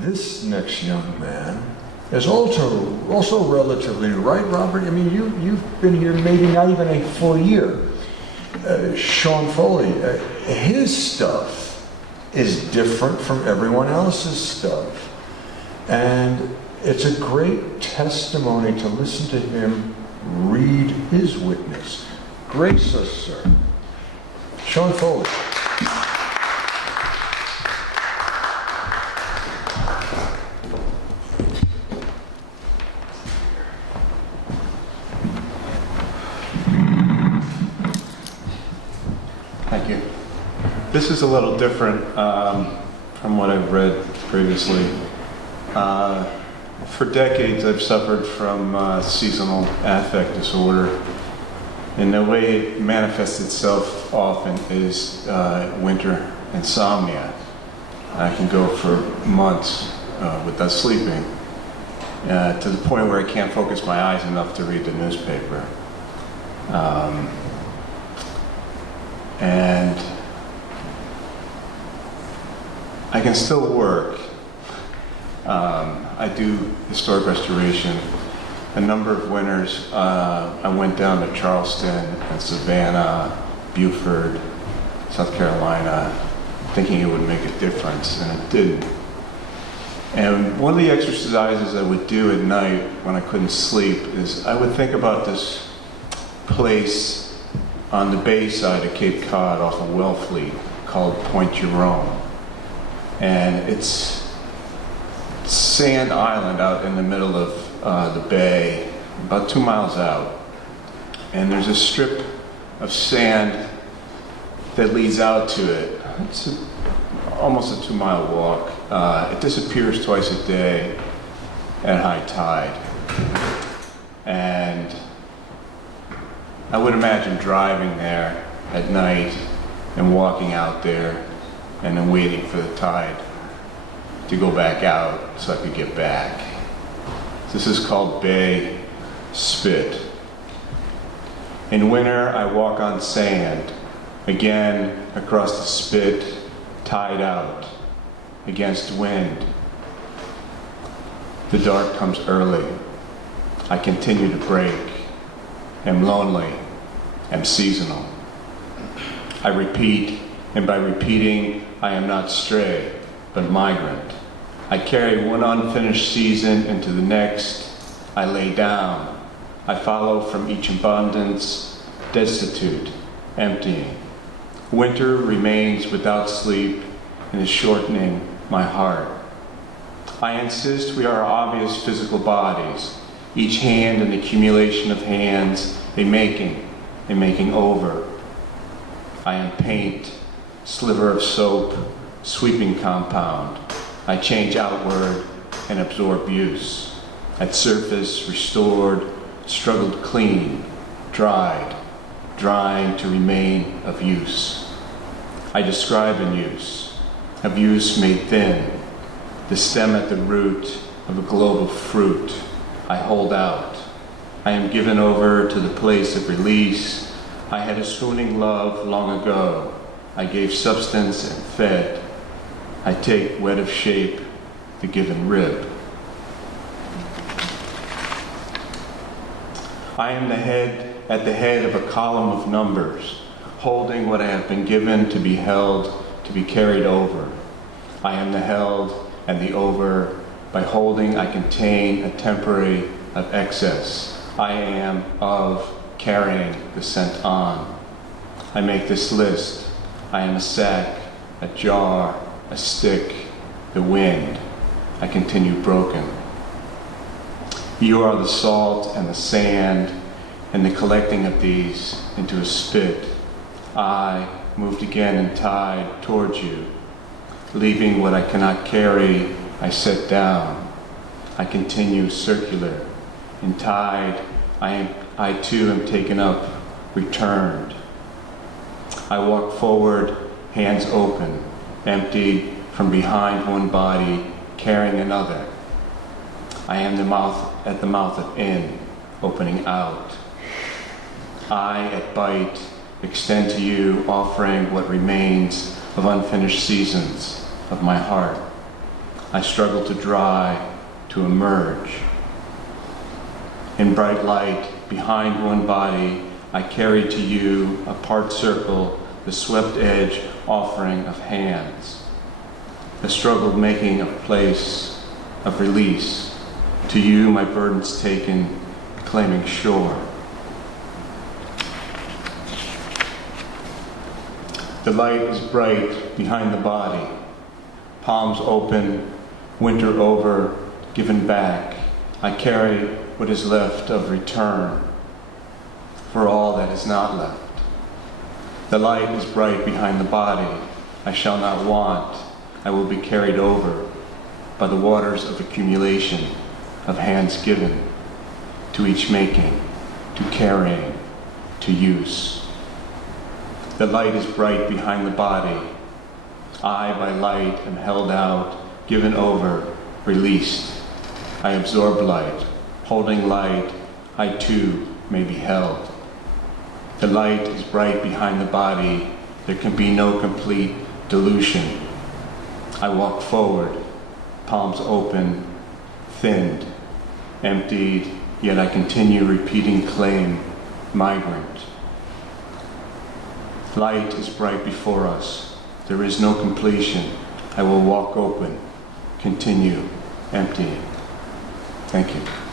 This next young man is also relatively new, right, Robert? I mean, you've been here maybe not even a full year. Sean Foley, his stuff is different from everyone else's stuff. And it's a great testimony to listen to him read his witness. Grace us, sir. Sean Foley. Thank you. This is a little different from what I've read previously. For decades, I've suffered from seasonal affect disorder, and the way it manifests itself often is winter insomnia. I can go for months without sleeping, to the point where I can't focus my eyes enough to read the newspaper. And I can still work. I do historic restoration. A number of winters, I went down to Charleston and Savannah, Beaufort, South Carolina, thinking it would make a difference, and it didn't. And one of the exercises I would do at night when I couldn't sleep is I would think about this place on the bay side of Cape Cod off of Wellfleet called Point Jerome. And it's sand island out in the middle of the bay, about 2 miles out. And there's a strip of sand that leads out to it. It's almost a 2-mile walk. It disappears twice a day at high tide. And I would imagine driving there at night and walking out there and then waiting for the tide to go back out so I could get back. This is called Bay Spit. In winter, I walk on sand, again across the spit, tide out, against wind. The dark comes early. I continue to break. Am lonely, am seasonal. I repeat, and by repeating, I am not stray, but migrant. I carry one unfinished season into the next. I lay down. I follow from each abundance, destitute, emptying. Winter remains without sleep and is shortening my heart. I insist we are obvious physical bodies, each hand an accumulation of hands, a making over. I am paint, sliver of soap, sweeping compound. I change outward and absorb use. At surface, restored, struggled clean, dried, drying to remain of use. I describe in use, of use made thin, the stem at the root of a globe of fruit. I hold out. I am given over to the place of release. I had a swooning love long ago. I gave substance and fed. I take wet of shape, the given rib. I am at the head of a column of numbers, holding what I have been given to be held, to be carried over. I am the held and the over. By holding, I contain a temporary of excess. I am of carrying the scent on. I make this list. I am a sack, a jar, a stick, the wind. I continue broken. You are the salt and the sand, and the collecting of these into a spit. I moved again in tide towards you. Leaving what I cannot carry, I set down. I continue circular. In tide, I too am taken up, returned. I walk forward, hands open, emptied from behind one body, carrying another. I am at the mouth of in, opening out. I, at bite, extend to you, offering what remains of unfinished seasons of my heart. I struggle to dry, to emerge. In bright light, behind one body, I carry to you, a part circle, the swept edge offering of hands. The struggled making of place, of release. To you, my burdens taken, claiming shore. The light is bright behind the body. Palms open, winter over, given back. I carry what is left of return for all that is not left. The light is bright behind the body. I shall not want. I will be carried over by the waters of accumulation, of hands given, to each making, to carrying, to use. The light is bright behind the body. I, by light, am held out, given over, released. I absorb light. Holding light, I too may be held. The light is bright behind the body. There can be no complete dilution. I walk forward, palms open, thinned, emptied, yet I continue repeating claim, migrant. Light is bright before us. There is no completion. I will walk open, continue, emptying. Thank you.